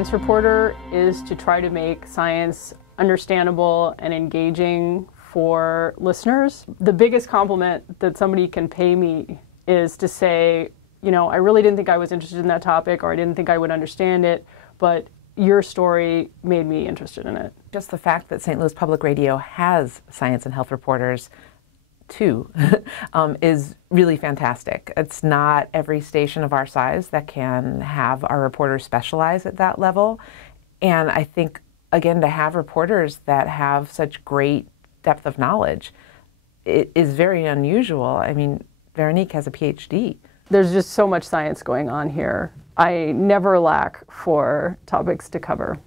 science reporter is to try to make science understandable and engaging for listeners. The biggest compliment that somebody can pay me is to say, you know, I really didn't think I was interested in that topic, or I didn't think I would understand it, but your story made me interested in it. Just the fact that St. Louis Public Radio has science and health reporters too is really fantastic. It's not every station of our size that can have our reporters specialize at that level. And I think, again, to have reporters that have such great depth of knowledge, it is very unusual. I mean, Veronique has a PhD. There's just so much science going on here. I never lack for topics to cover.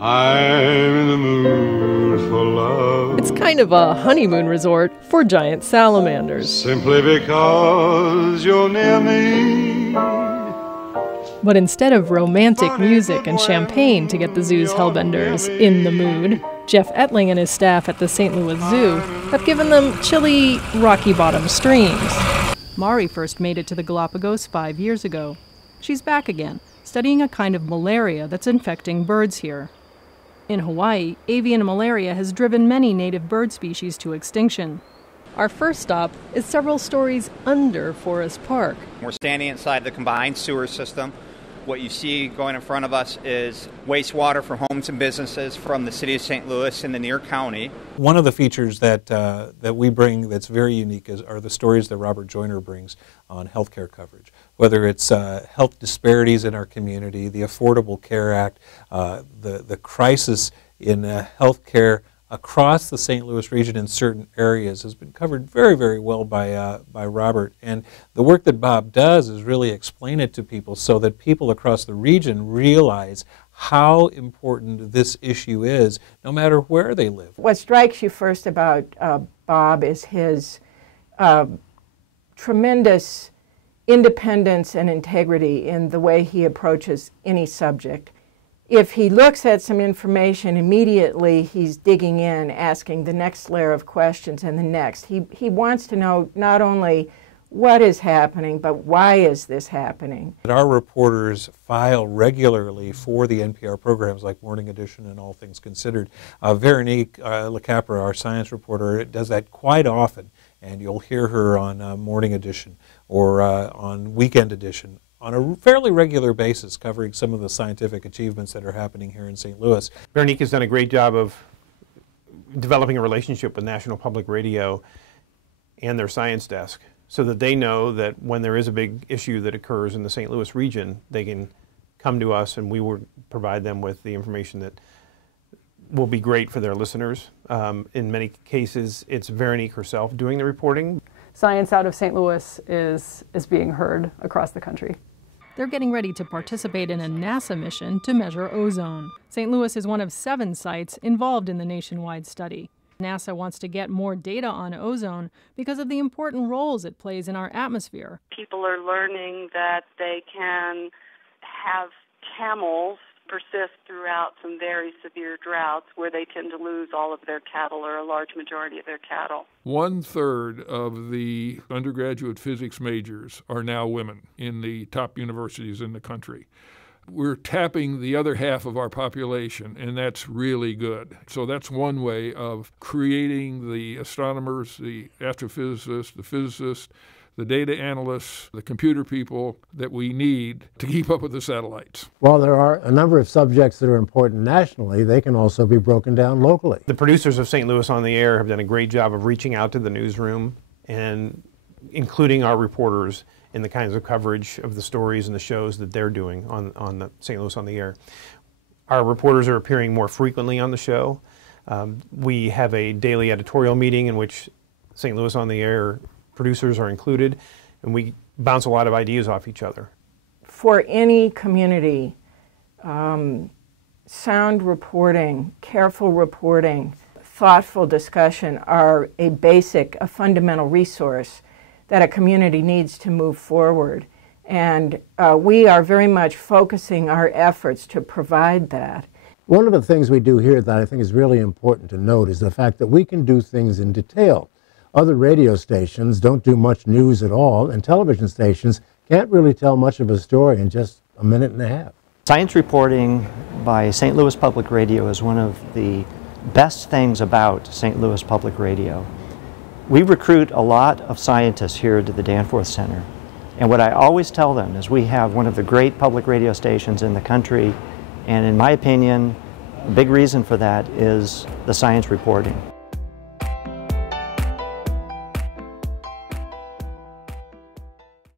I'm in the mood for love. It's kind of a honeymoon resort for giant salamanders. Simply because you're near me. But instead of romantic music and champagne to get the zoo's hellbenders in the mood, Jeff Etling and his staff at the St. Louis Zoo have given them chilly, rocky bottom streams. Mari first made it to the Galapagos 5 years ago. She's back again, studying a kind of malaria that's infecting birds here. In Hawaii, avian malaria has driven many native bird species to extinction. Our first stop is several stories under Forest Park. We're standing inside the combined sewer system. What you see going in front of us is wastewater from homes and businesses from the city of St. Louis and the near county. One of the features that we bring that's very unique are the stories that Robert Joyner brings on healthcare coverage, whether it's health disparities in our community, the Affordable Care Act, the crisis in healthcare across the St. Louis region in certain areas has been covered very, very well by Robert. And the work that Bob does is really explain it to people so that people across the region realize how important this issue is, no matter where they live. What strikes you first about Bob is his tremendous independence and integrity in the way he approaches any subject. If he looks at some information, immediately he's digging in, asking the next layer of questions and the next. He wants to know not only what is happening, but why is this happening? Our reporters file regularly for the NPR programs like Morning Edition and All Things Considered. Veronique LaCapra, our science reporter, does that quite often, and you'll hear her on Morning Edition or on Weekend Edition on a fairly regular basis, covering some of the scientific achievements that are happening here in St. Louis. Veronique has done a great job of developing a relationship with National Public Radio and their science desk so that they know that when there is a big issue that occurs in the St. Louis region, they can come to us and we will provide them with the information that will be great for their listeners. In many cases, it's Veronique herself doing the reporting. Science out of St. Louis is being heard across the country. They're getting ready to participate in a NASA mission to measure ozone. St. Louis is one of 7 sites involved in the nationwide study. NASA wants to get more data on ozone because of the important roles it plays in our atmosphere. People are learning that they can have camels persist throughout some very severe droughts where they tend to lose all of their cattle or a large majority of their cattle. 1/3 of the undergraduate physics majors are now women in the top universities in the country. We're tapping the other half of our population, and that's really good. So that's one way of creating the astronomers, the astrophysicists, the physicists, the data analysts, the computer people that we need to keep up with the satellites. While there are a number of subjects that are important nationally, they can also be broken down locally. The producers of St. Louis on the Air have done a great job of reaching out to the newsroom and including our reporters in the kinds of coverage of the stories and the shows that they're doing on the St. Louis on the Air. Our reporters are appearing more frequently on the show. We have a daily editorial meeting in which St. Louis on the Air producers are included, and we bounce a lot of ideas off each other. For any community, sound reporting, careful reporting, thoughtful discussion are a fundamental resource that a community needs to move forward. And we are very much focusing our efforts to provide that. One of the things we do here that I think is really important to note is the fact that we can do things in detail. Other radio stations don't do much news at all, and television stations can't really tell much of a story in just a minute and a half. Science reporting by St. Louis Public Radio is one of the best things about St. Louis Public Radio. We recruit a lot of scientists here to the Danforth Center, and what I always tell them is we have one of the great public radio stations in the country, and in my opinion, a big reason for that is the science reporting.